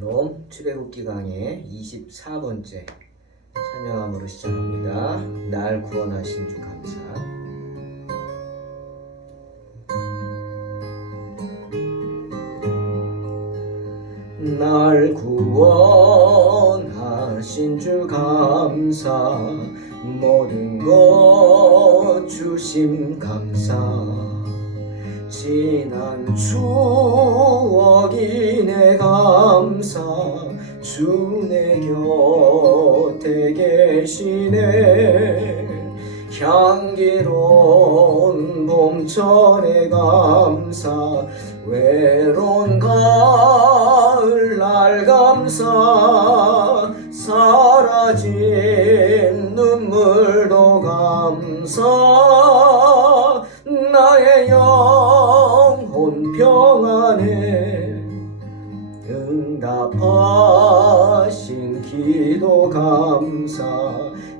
샬롬 출애굽기 강의 24번째 찬양함으로 시작합니다. 날 구원하신 주 감사. 날 구원하신 주 감사, 모든 것 주심 감사. 지난 추억이 내 감사, 주 내 곁에 계시네. 향기로운 봄철의 감사, 외로운 가을 날 감사. 사라진 눈물도 감사. 나의 영혼 평안에 응답하신 기도 감사.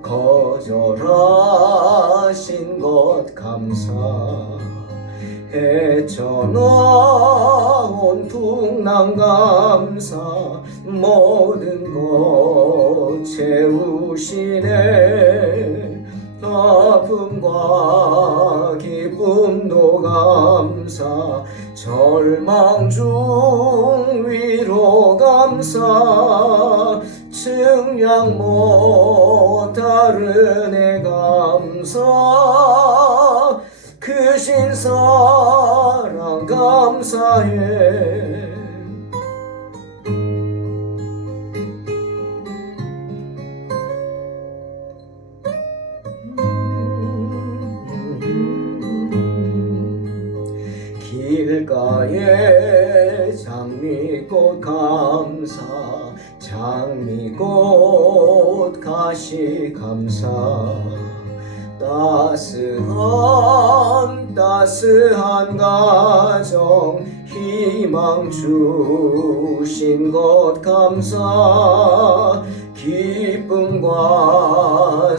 거절하신 것 감사. 헤쳐나온 풍랑 감사. 모든 것 채우시네. 아픔과 기쁨도 감사. 절망 중 위로 감사. 증량 못다른 애 감사. 크신 사랑 감사해. 길가에 장미꽃 감사. 장미꽃 가시 감사. 따스한 가정 희망 주신 것 감사. 기쁨과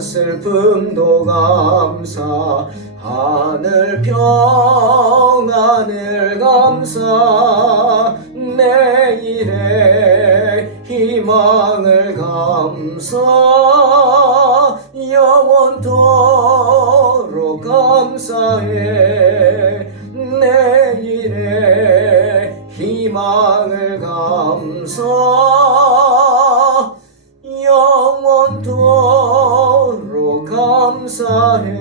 슬픔도 감사. 하늘 평안을 감사. 내일의 희망을 감사. 영원토록 감사해. 내일의 희망을 감사. 영원토록 감사해.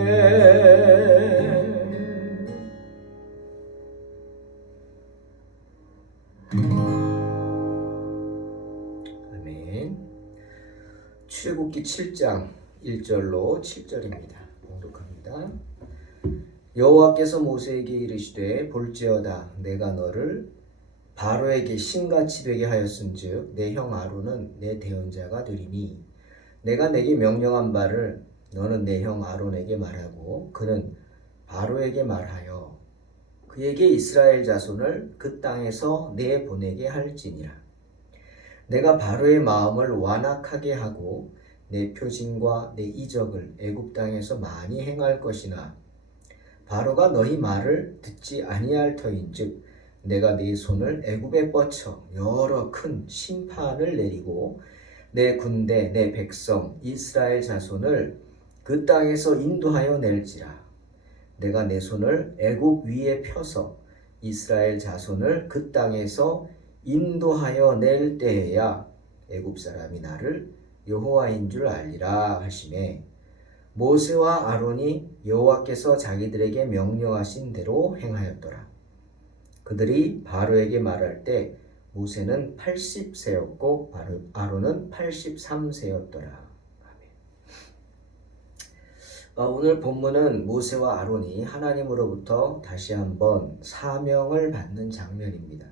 아멘. 출애굽기 7장 1절로 7절입니다. 봉독합니다. 여호와께서 모세에게 이르시되 볼지어다 내가 너를 바로에게 신같이 되게 하였은즉 내 형 아론은 내 대언자가 되리니 내가 내게 명령한 바를 너는 내 형 아론에게 말하고 그는 바로에게 말하여 그에게 이스라엘 자손을 그 땅에서 내보내게 할지니라. 내가 바로의 마음을 완악하게 하고 내 표징과 내 이적을 애굽 땅에서 많이 행할 것이나 바로가 너희 말을 듣지 아니할 터인즉 내가 네 손을 애굽에 뻗쳐 여러 큰 심판을 내리고 내 군대 내 백성 이스라엘 자손을 그 땅에서 인도하여 낼지라. 내가 내 손을 애굽 위에 펴서 이스라엘 자손을 그 땅에서 인도하여 낼 때에야 애굽 사람이 나를 여호와인 줄 알리라 하시매 모세와 아론이 여호와께서 자기들에게 명령하신 대로 행하였더라. 그들이 바로에게 말할 때 모세는 80세였고 아론은 83세였더라. 오늘 본문은 모세와 아론이 하나님으로부터 다시 한번 사명을 받는 장면입니다.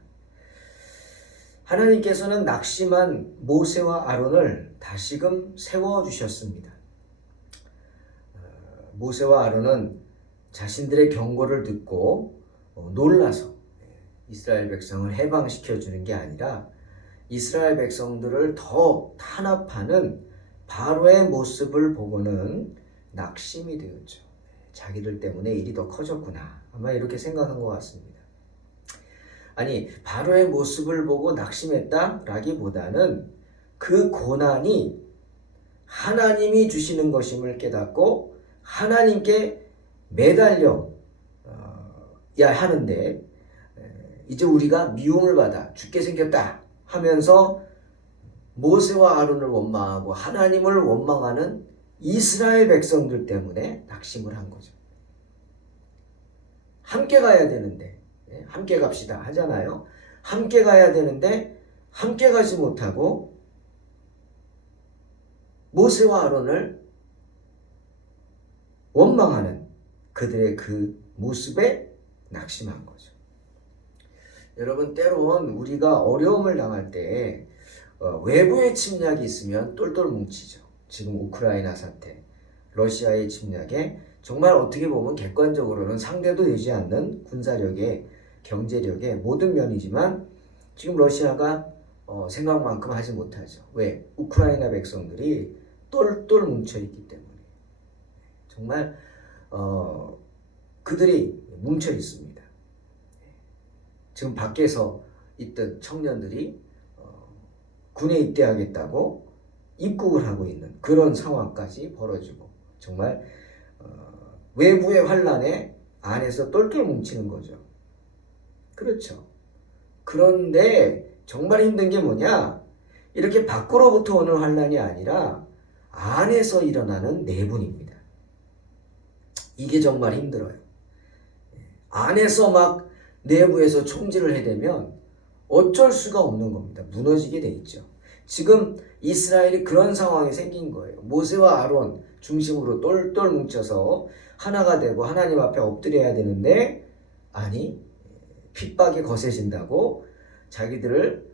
하나님께서는 낙심한 모세와 아론을 다시금 세워주셨습니다. 모세와 아론은 자신들의 경고를 듣고 놀라서 이스라엘 백성을 해방시켜 주는 게 아니라 이스라엘 백성들을 더 탄압하는 바로의 모습을 보고는 낙심이 되었죠. 자기들 때문에 일이 더 커졌구나. 아마 이렇게 생각한 것 같습니다. 아니 바로의 모습을 보고 낙심했다라기보다는 그 고난이 하나님이 주시는 것임을 깨닫고 하나님께 매달려 야 하는데 이제 우리가 미움을 받아 죽게 생겼다 하면서 모세와 아론을 원망하고 하나님을 원망하는 이스라엘 백성들 때문에 낙심을 한 거죠. 함께 가야 되는데 함께 갑시다 하잖아요. 함께 가야 되는데 함께 가지 못하고 모세와 아론을 원망하는 그들의 그 모습에 낙심한 거죠. 여러분 때론 우리가 어려움을 당할 때 외부의 침략이 있으면 똘똘 뭉치죠. 지금 우크라이나 사태, 러시아의 침략에 정말 어떻게 보면 객관적으로는 상대도 되지 않는 군사력의 경제력의 모든 면이지만 지금 러시아가 생각만큼 하지 못하죠. 왜? 우크라이나 백성들이 똘똘 뭉쳐있기 때문에 정말 그들이 뭉쳐 있습니다. 지금 밖에서 있던 청년들이 군에 입대하겠다고 입국을 하고 있는 그런 상황까지 벌어지고 정말 외부의 환란에 안에서 똘똘 뭉치는 거죠. 그렇죠. 그런데 정말 힘든 게 뭐냐? 이렇게 밖으로부터 오는 환란이 아니라 안에서 일어나는 내분입니다. 이게 정말 힘들어요. 안에서 막 내부에서 총질을 해대면 어쩔 수가 없는 겁니다. 무너지게 돼 있죠. 지금 이스라엘이 그런 상황이 생긴 거예요. 모세와 아론 중심으로 똘똘 뭉쳐서 하나가 되고 하나님 앞에 엎드려야 되는데 아니 핍박이 거세진다고 자기들을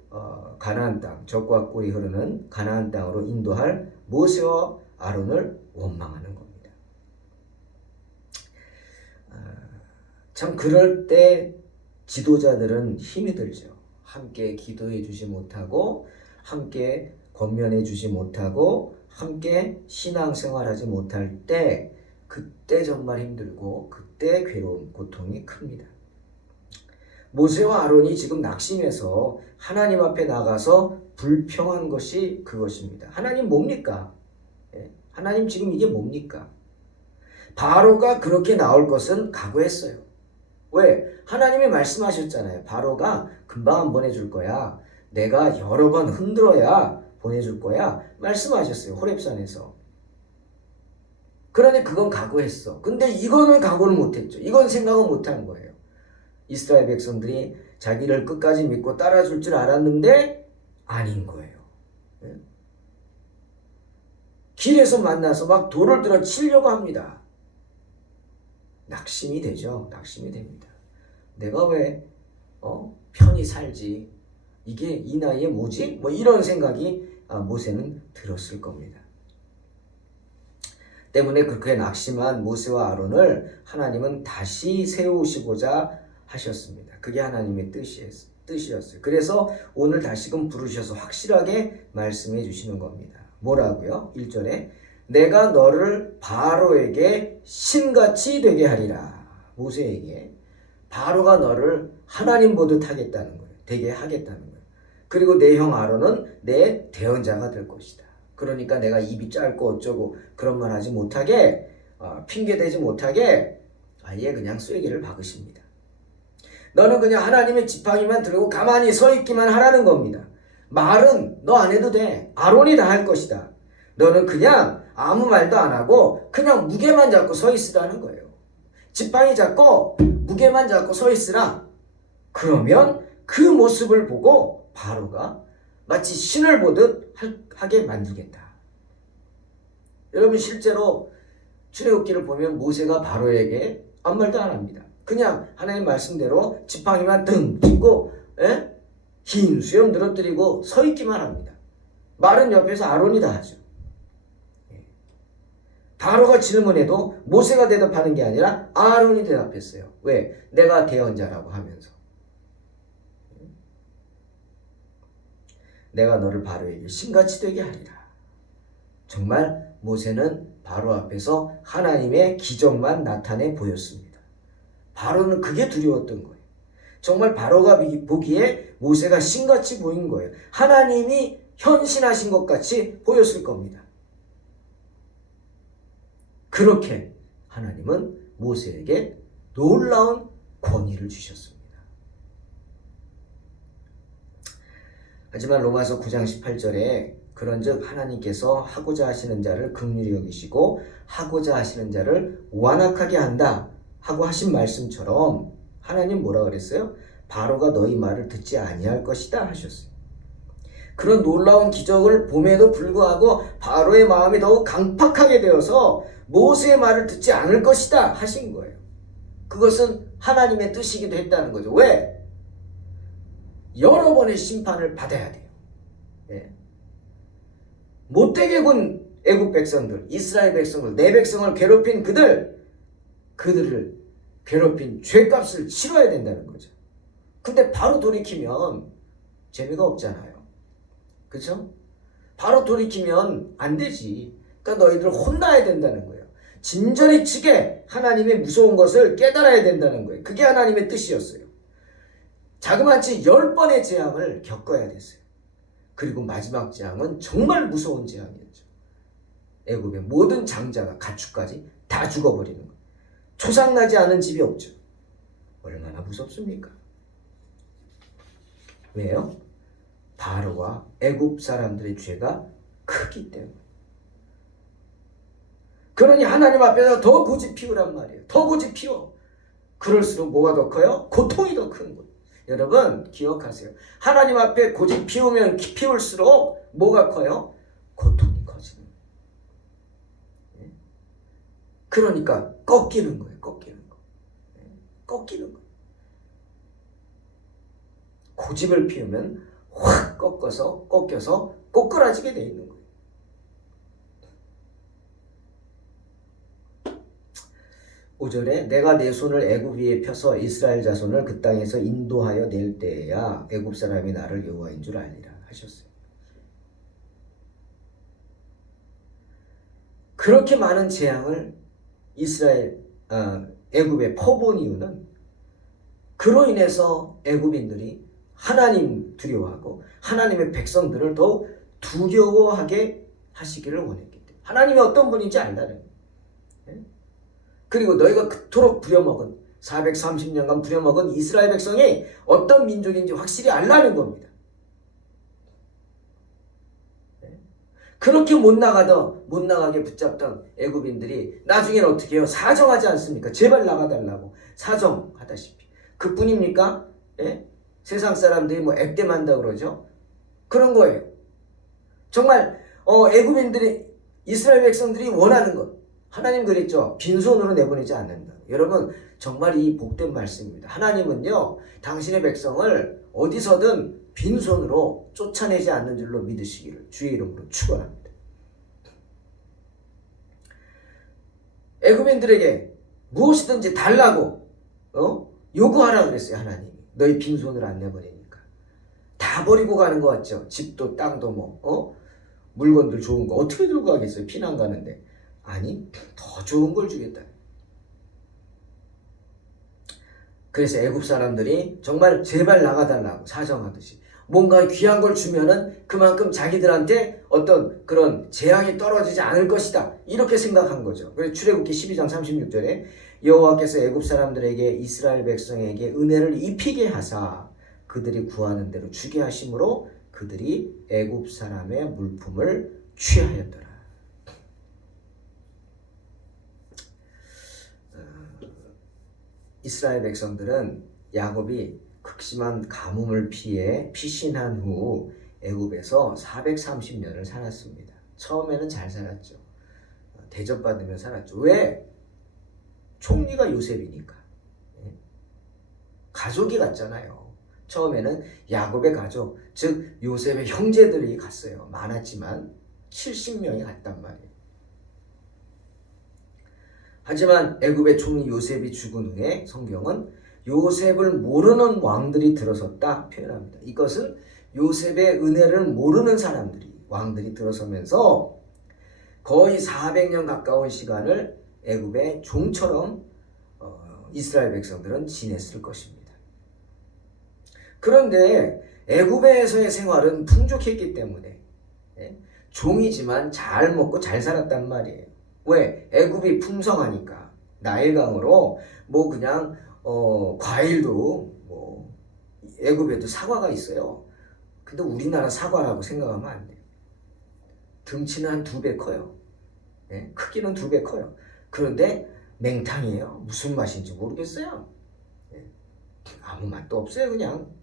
가나안 땅, 젖과 꿀이 흐르는 가나안 땅으로 인도할 모세와 아론을 원망하는 겁니다. 참 그럴 때 지도자들은 힘이 들죠. 함께 기도해 주지 못하고 함께 권면해 주지 못하고 함께 신앙생활하지 못할 때 그때 정말 힘들고 그때 괴로움, 고통이 큽니다. 모세와 아론이 지금 낙심해서 하나님 앞에 나가서 불평한 것이 그것입니다. 하나님 뭡니까? 하나님 지금 이게 뭡니까? 바로가 그렇게 나올 것은 각오했어요. 왜? 하나님이 말씀하셨잖아요. 바로가 금방 안 보내줄 거야. 내가 여러 번 흔들어야 보내줄 거야. 말씀하셨어요. 호렙산에서. 그러니 그건 각오했어. 근데 이거는 각오를 못했죠. 이건 생각은 못한 거예요. 이스라엘 백성들이 자기를 끝까지 믿고 따라줄 줄 알았는데 아닌 거예요. 길에서 만나서 막 돌을 들어 치려고 합니다. 낙심이 되죠. 낙심이 됩니다. 내가 왜 편히 살지? 이게 이 나이에 뭐지? 뭐 이런 생각이 모세는 들었을 겁니다. 때문에 그렇게 낙심한 모세와 아론을 하나님은 다시 세우시고자 하셨습니다. 그게 하나님의 뜻이었어요. 그래서 오늘 다시금 부르셔서 확실하게 말씀해 주시는 겁니다. 뭐라고요? 1절에 내가 너를 바로에게 신같이 되게 하리라. 모세에게 바로가 너를 하나님 보듯 하겠다는 거예요. 되게 하겠다는 거예요. 그리고 내 형 아론은 내 대언자가 될 것이다. 그러니까 내가 입이 짧고 어쩌고 그런 말 하지 못하게 핑계대지 못하게 아예 그냥 쐐기를 박으십니다. 너는 그냥 하나님의 지팡이만 들고 가만히 서 있기만 하라는 겁니다. 말은 너 안 해도 돼. 아론이 다 할 것이다. 너는 그냥 아무 말도 안 하고 그냥 무게만 잡고 서 있으라는 거예요. 지팡이 잡고 무게만 잡고 서 있으라. 그러면 그 모습을 보고 바로가 마치 신을 보듯 하게 만들겠다. 여러분 실제로 출애굽기를 보면 모세가 바로에게 아무 말도 안 합니다. 그냥 하나님 말씀대로 지팡이만 등 짚고 흰 수염 늘어뜨리고 서 있기만 합니다. 말은 옆에서 아론이 다 하죠. 바로가 질문해도 모세가 대답하는 게 아니라 아론이 대답했어요. 왜? 내가 대언자라고 하면서. 내가 너를 바로에게 신같이 되게 하리라. 정말 모세는 바로 앞에서 하나님의 기적만 나타내 보였습니다. 바로는 그게 두려웠던 거예요. 정말 바로가 보기에 모세가 신같이 보인 거예요. 하나님이 현신하신 것 같이 보였을 겁니다. 그렇게 하나님은 모세에게 놀라운 권위를 주셨습니다. 하지만 로마서 9장 18절에 그런즉 하나님께서 하고자 하시는 자를 긍휼히 여기시고 하고자 하시는 자를 완악하게 한다 하고 하신 말씀처럼 하나님 뭐라 그랬어요? 바로가 너희 말을 듣지 아니할 것이다 하셨어요. 그런 놀라운 기적을 봄에도 불구하고 바로의 마음이 더욱 강팍하게 되어서 모세의 말을 듣지 않을 것이다 하신 거예요. 그것은 하나님의 뜻이기도 했다는 거죠. 왜? 여러 번의 심판을 받아야 돼요. 예. 못되게 군 애국 백성들, 이스라엘 백성들, 내 백성을 괴롭힌 그들을 괴롭힌 죄값을 치러야 된다는 거죠. 근데 바로 돌이키면 재미가 없잖아요. 그렇죠? 바로 돌이키면 안 되지. 그러니까 너희들 혼나야 된다는 거예요. 진절이 치게 하나님의 무서운 것을 깨달아야 된다는 거예요. 그게 하나님의 뜻이었어요. 자그마치 10번의 재앙을 겪어야 됐어요. 그리고 마지막 재앙은 정말 무서운 재앙이었죠. 애굽의 모든 장자가 가축까지 다 죽어버리는 거예요. 초상나지 않은 집이 없죠. 얼마나 무섭습니까? 왜요? 바로와 애굽 사람들의 죄가 크기 때문에. 그러니 하나님 앞에서 더 고집 피우란 말이에요. 더 고집 피워. 그럴수록 뭐가 더 커요? 고통이 더 큰 거예요. 여러분 기억하세요. 하나님 앞에 고집 피우면 피울수록 뭐가 커요? 고통이 커지는 거예요. 그러니까 꺾이는 거예요. 꺾이는 거예요. 고집을 피우면 확 꺾여서 꼬꾸라지게 돼 있는 거예요. 5절에 내가 내 손을 애굽 위에 펴서 이스라엘 자손을 그 땅에서 인도하여 낼 때에야 애굽 사람이 나를 여호와인 줄 알리라 하셨어요. 그렇게 많은 재앙을 애굽에 퍼본 이유는 그로 인해서 애굽인들이 하나님 두려워하고 하나님의 백성들을 더욱 두려워하게 하시기를 원했기 때문에 하나님이 어떤 분인지 알라는 거예요. 그리고 너희가 그토록 부려먹은 430년간 부려먹은 이스라엘 백성이 어떤 민족인지 확실히 알라는 겁니다. 그렇게 못 나가게 붙잡던 애굽인들이 나중에는 어떻게 해요? 사정하지 않습니까? 제발 나가달라고 사정하다시피. 그뿐입니까? 예? 세상 사람들이 뭐 액땜한다 그러죠. 그런 거예요. 정말 애굽인들이 이스라엘 백성들이 원하는 것. 하나님 그랬죠. 빈손으로 내보내지 않는다. 여러분 정말 이 복된 말씀입니다. 하나님은요. 당신의 백성을 어디서든 빈손으로 쫓아내지 않는 줄로 믿으시기를 주의 이름으로 축원합니다. 애굽인들에게 무엇이든지 달라고 요구하라 그랬어요. 하나님이. 너희 빈손으로 안 내보내니까. 다 버리고 가는 것 같죠. 집도 땅도 물건들 좋은 거 어떻게 들고 가겠어요. 피난 가는데. 아니 더 좋은 걸 주겠다. 그래서 애굽 사람들이 정말 제발 나가달라고 사정하듯이 뭔가 귀한 걸 주면은 그만큼 자기들한테 어떤 그런 재앙이 떨어지지 않을 것이다 이렇게 생각한 거죠. 그래서 출애굽기 12장 36절에 여호와께서 애굽 사람들에게 이스라엘 백성에게 은혜를 입히게 하사 그들이 구하는 대로 주게 하심으로 그들이 애굽 사람의 물품을 취하였더라. 이스라엘 백성들은 야곱이 극심한 가뭄을 피해 피신한 후 애굽에서 430년을 살았습니다. 처음에는 잘 살았죠. 대접받으며 살았죠. 왜? 총리가 요셉이니까. 가족이 갔잖아요. 처음에는 야곱의 가족, 즉 요셉의 형제들이 갔어요. 많았지만 70명이 갔단 말이에요. 하지만 애굽의 총리 요셉이 죽은 후에 성경은 요셉을 모르는 왕들이 들어섰다 표현합니다. 이것은 요셉의 은혜를 모르는 왕들이 들어서면서 거의 400년 가까운 시간을 애굽의 종처럼 이스라엘 백성들은 지냈을 것입니다. 그런데 애굽에서의 생활은 풍족했기 때문에 예? 종이지만 잘 먹고 잘 살았단 말이에요. 왜? 애굽이 풍성하니까. 나일강으로 뭐 그냥 과일도 뭐 애굽에도 사과가 있어요. 근데 우리나라 사과라고 생각하면 안 돼요. 등치는 한 2배 커요. 예? 크기는 2배 커요. 그런데 맹탕이에요. 무슨 맛인지 모르겠어요. 예? 아무 맛도 없어요, 그냥.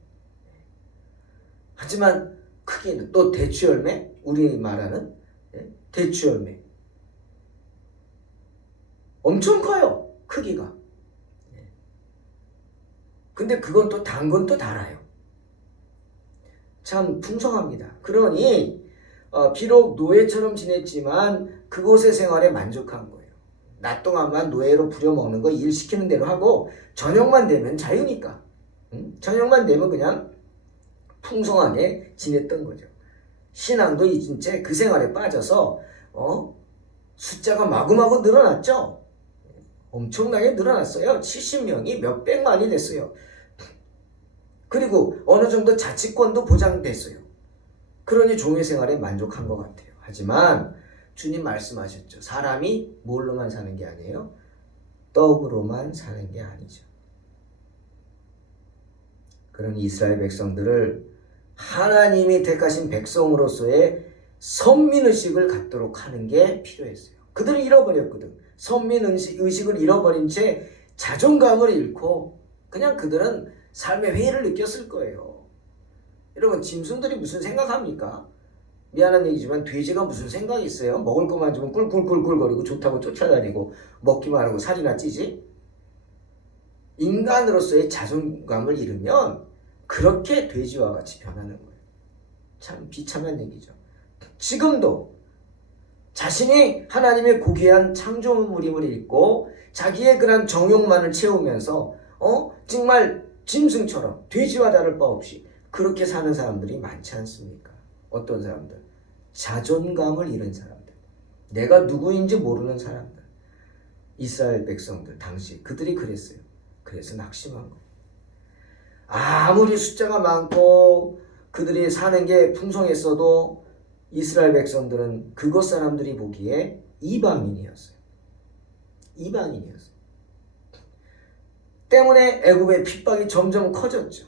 하지만 크기는 또 대추열매, 우리 말하는 예? 대추열매 엄청 커요, 크기가. 예. 근데 그건 또 단 건 또 달아요. 참 풍성합니다. 그러니 비록 노예처럼 지냈지만 그곳의 생활에 만족한 거예요. 낮 동안만 노예로 부려먹는 거 일 시키는 대로 하고 저녁만 되면 자유니까. 저녁만 되면 그냥 풍성하게 지냈던 거죠. 신앙도 잊은 채 그 생활에 빠져서 숫자가 마구마구 늘어났죠. 엄청나게 늘어났어요. 70명이 몇백만이 됐어요. 그리고 어느 정도 자치권도 보장됐어요. 그러니 종의 생활에 만족한 것 같아요. 하지만 주님 말씀하셨죠. 사람이 뭘로만 사는 게 아니에요. 떡으로만 사는 게 아니죠. 그런 이스라엘 백성들을 하나님이 택하신 백성으로서의 선민의식을 갖도록 하는 게 필요했어요. 그들은 잃어버렸거든. 선민의식을 잃어버린 채 자존감을 잃고 그냥 그들은 삶의 회의를 느꼈을 거예요. 여러분, 짐승들이 무슨 생각합니까? 미안한 얘기지만 돼지가 무슨 생각이 있어요? 먹을 것만 주면 꿀꿀꿀꿀거리고 좋다고 쫓아다니고 먹기만 하고 살이나 찌지? 인간으로서의 자존감을 잃으면 그렇게 돼지와 같이 변하는 거예요. 참 비참한 얘기죠. 지금도 자신이 하나님의 고귀한 창조물임을 잊고 자기의 그런 정욕만을 채우면서 정말 짐승처럼 돼지와 다를 바 없이 그렇게 사는 사람들이 많지 않습니까? 어떤 사람들? 자존감을 잃은 사람들. 내가 누구인지 모르는 사람들. 이스라엘 백성들 당시 그들이 그랬어요. 그래서 낙심한 거예요. 아무리 숫자가 많고 그들이 사는 게 풍성했어도 이스라엘 백성들은 그곳 사람들이 보기에 이방인이었어요. 이방인이었어요. 때문에 애굽의 핍박이 점점 커졌죠.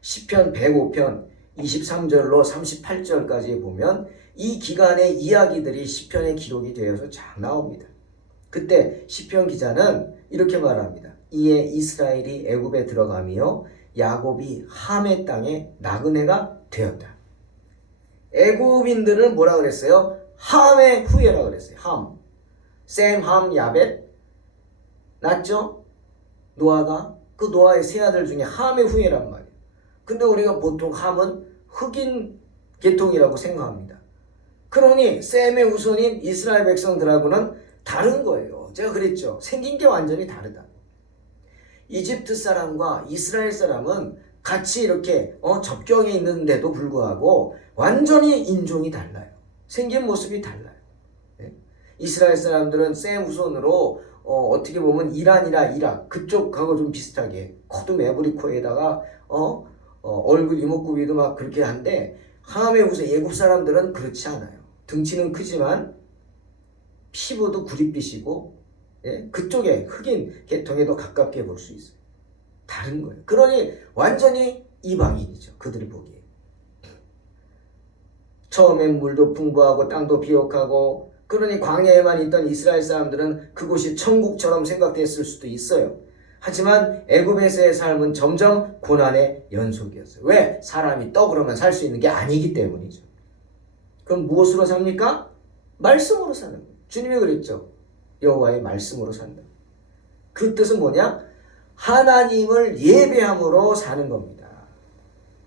시편 105편 23절로 38절까지 보면 이 기간의 이야기들이 시편에 기록이 되어서 쫙 나옵니다. 그때 시편 기자는 이렇게 말합니다. 이에 이스라엘이 애굽에 들어가며 야곱이 함의 땅에 나그네가 되었다. 애굽인들은 뭐라 그랬어요? 함의 후예라 그랬어요. 함. 셈, 함, 야벳. 났죠? 노아가 그 노아의 세 아들 중에 함의 후예란 말이에요. 근데 우리가 보통 함은 흑인 계통이라고 생각합니다. 그러니 셈의 후손인 이스라엘 백성들하고는 다른 거예요. 제가 그랬죠. 생긴 게 완전히 다르다. 이집트 사람과 이스라엘 사람은 같이 이렇게 접경에 있는데도 불구하고 완전히 인종이 달라요. 생긴 모습이 달라요. 네? 이스라엘 사람들은 셈 후손으로 어떻게 보면 이란 그쪽하고 좀 비슷하게 코도 매부리 코에다가 얼굴 이목구비도 막 그렇게 한데 함의 후손 애굽 사람들은 그렇지 않아요. 등치는 크지만 피부도 구릿빛이고 예? 그쪽에 흑인 계통에 더 가깝게 볼 수 있어요. 다른 거예요. 그러니 완전히 이방인이죠. 그들이 보기에. 처음엔 물도 풍부하고 땅도 비옥하고 그러니 광야에만 있던 이스라엘 사람들은 그곳이 천국처럼 생각됐을 수도 있어요. 하지만 애굽에서의 삶은 점점 고난의 연속이었어요. 왜? 사람이 떡으로만 살 수 있는 게 아니기 때문이죠. 그럼 무엇으로 삽니까? 말씀으로 사는 거예요. 주님이 그랬죠. 여호와의 말씀으로 산다. 그 뜻은 뭐냐? 하나님을 예배함으로 사는 겁니다.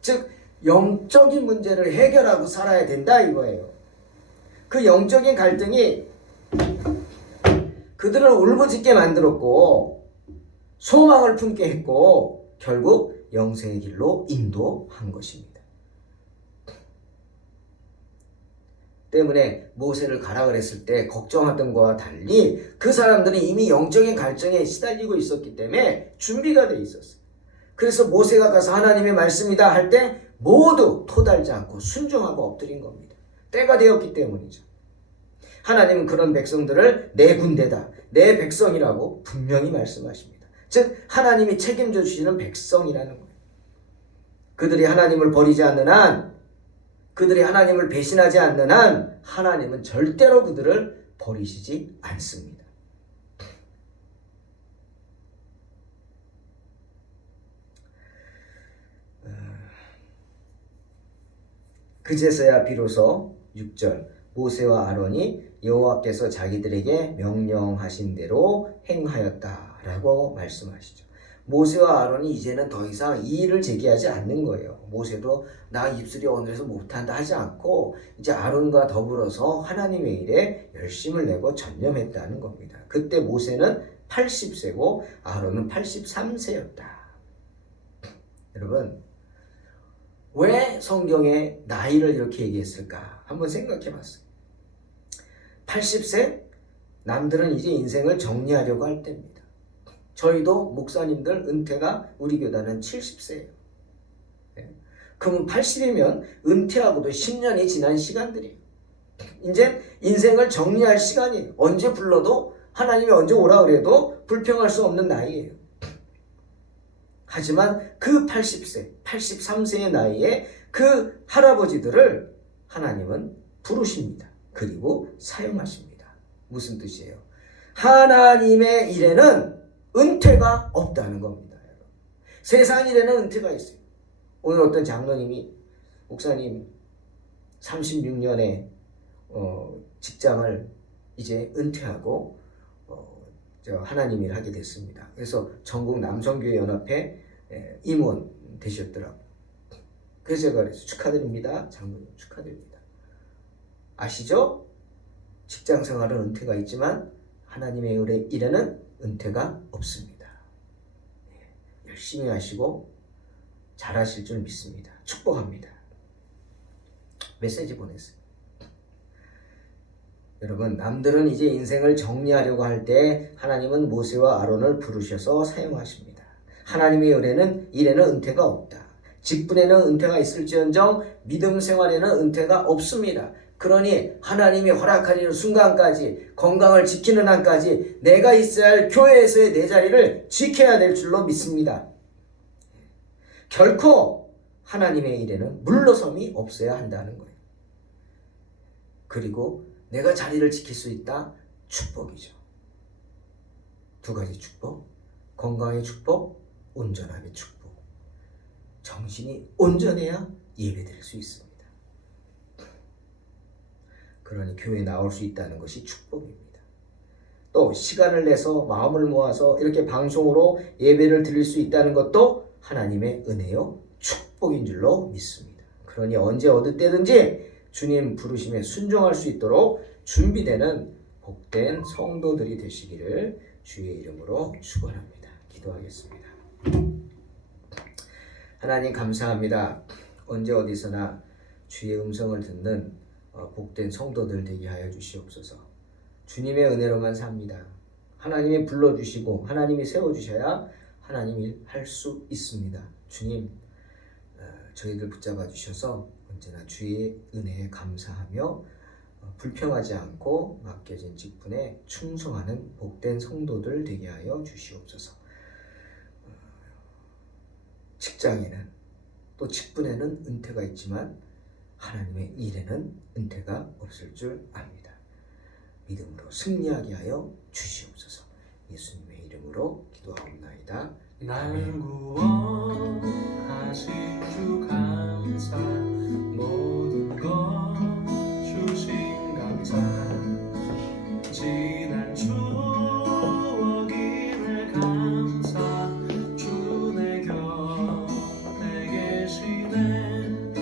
즉 영적인 문제를 해결하고 살아야 된다 이거예요. 그 영적인 갈등이 그들을 울부짖게 만들었고 소망을 품게 했고 결국 영생의 길로 인도한 것입니다. 때문에 모세를 가라 그랬을 때 걱정하던 것과 달리 그 사람들이 이미 영적인 갈증에 시달리고 있었기 때문에 준비가 돼 있었어요. 그래서 모세가 가서 하나님의 말씀이다 할 때 모두 토달지 않고 순종하고 엎드린 겁니다. 때가 되었기 때문이죠. 하나님은 그런 백성들을 내 군대다, 내 백성이라고 분명히 말씀하십니다. 즉 하나님이 책임져 주시는 백성이라는 거예요. 그들이 하나님을 버리지 않는 한, 그들이 하나님을 배신하지 않는 한 하나님은 절대로 그들을 버리시지 않습니다. 그제서야 비로소 6절 모세와 아론이 여호와께서 자기들에게 명령하신 대로 행하였다라고 말씀하시죠. 모세와 아론이 이제는 더 이상 이의를 제기하지 않는 거예요. 모세도 나 입술이 어느래서 못한다 하지 않고 이제 아론과 더불어서 하나님의 일에 열심을 내고 전념했다는 겁니다. 그때 모세는 80세고 아론은 83세였다. 여러분, 왜 성경에 나이를 이렇게 얘기했을까? 한번 생각해 봤어요. 80세? 남들은 이제 인생을 정리하려고 할 때입니다. 저희도 목사님들 은퇴가 우리 교단은 70세예요. 그럼 80이면 은퇴하고도 10년이 지난 시간들이에요. 이제 인생을 정리할 시간이에요. 언제 불러도 하나님이 언제 오라 그래도 불평할 수 없는 나이예요. 하지만 그 80세, 83세의 나이에 그 할아버지들을 하나님은 부르십니다. 그리고 사용하십니다. 무슨 뜻이에요? 하나님의 일에는 은퇴가 없다는 겁니다. 세상 일에는 은퇴가 있어요. 오늘 어떤 장로님이 목사님 36년의 직장을 이제 은퇴하고 하나님 일 하게 됐습니다. 그래서 전국 남성교회 연합회 임원 되셨더라고요. 그래서 제가 그래서 축하드립니다. 장로님 축하드립니다. 아시죠? 직장 생활은 은퇴가 있지만 하나님의 일에는 은퇴가 없습니다. 열심히 하시고 잘하실 줄 믿습니다. 축복합니다. 메시지 보냈어요. 여러분, 남들은 이제 인생을 정리하려고 할 때 하나님은 모세와 아론을 부르셔서 사용하십니다. 하나님의 일에는 은퇴가 없다. 직분에는 은퇴가 있을지언정 믿음 생활에는 은퇴가 없습니다. 그러니 하나님이 허락하시는 순간까지 건강을 지키는 한까지 내가 있어야 할 교회에서의 내 자리를 지켜야 될 줄로 믿습니다. 결코 하나님의 일에는 물러섬이 없어야 한다는 거예요. 그리고 내가 자리를 지킬 수 있다? 축복이죠. 두 가지 축복. 건강의 축복, 온전함의 축복. 정신이 온전해야 예배드릴 수 있습니다. 그러니 교회에 나올 수 있다는 것이 축복입니다. 또 시간을 내서 마음을 모아서 이렇게 방송으로 예배를 드릴 수 있다는 것도 하나님의 은혜요 축복인 줄로 믿습니다. 그러니 언제 어느 때든지 주님 부르심에 순종할 수 있도록 준비되는 복된 성도들이 되시기를 주의 이름으로 축원합니다. 기도하겠습니다. 하나님 감사합니다. 언제 어디서나 주의 음성을 듣는 복된 성도들 되게 하여 주시옵소서. 주님의 은혜로만 삽니다. 하나님이 불러주시고 하나님이 세워주셔야 하나님이 할 수 있습니다. 주님, 저희들 붙잡아 주셔서 언제나 주의 은혜에 감사하며 불평하지 않고 맡겨진 직분에 충성하는 복된 성도들 되게 하여 주시옵소서. 직장에는 또 직분에는 은퇴가 있지만 하나님의 일에는 은퇴가 없을 줄 압니다. 믿음으로 승리하게 하여 주시옵소서. 예수님의 이름으로 기도하옵나이다. 날 구원하신 주 감사, 모든 것 주신 감사, 지난 추억이네 감사, 주 내 곁에 계시네,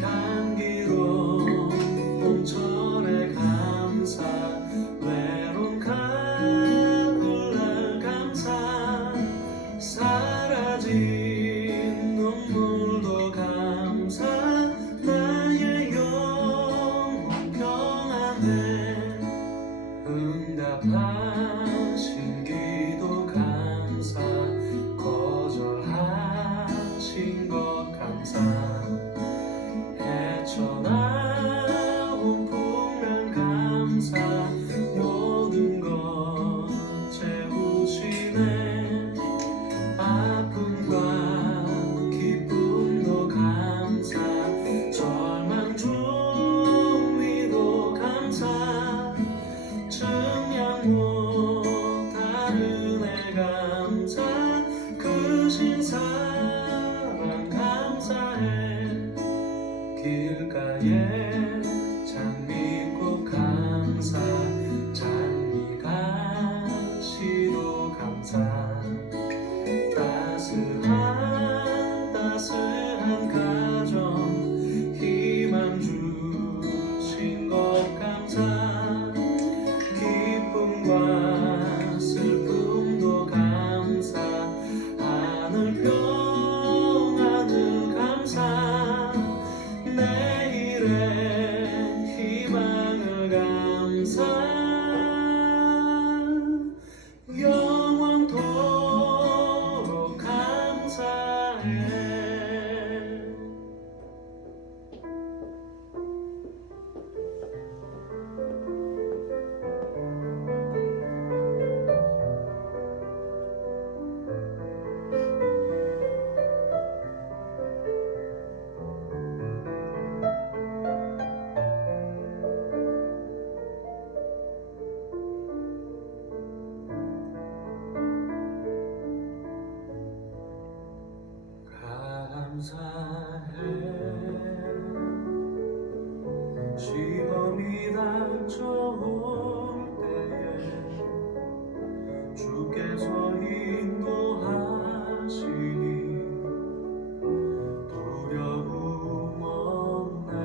향기로운 봄철의 감사, 외로운 가을 날 감사, 사랑 주께서 인도하시니 두려움 없네.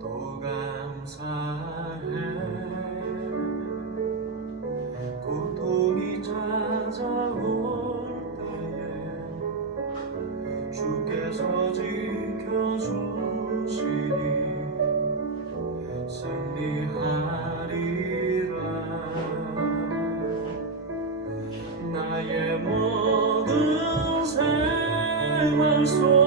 또 감사해. 고통이 찾아올 때에 주께서 지켜주시니 승리하리라. 나의 모든 생활 속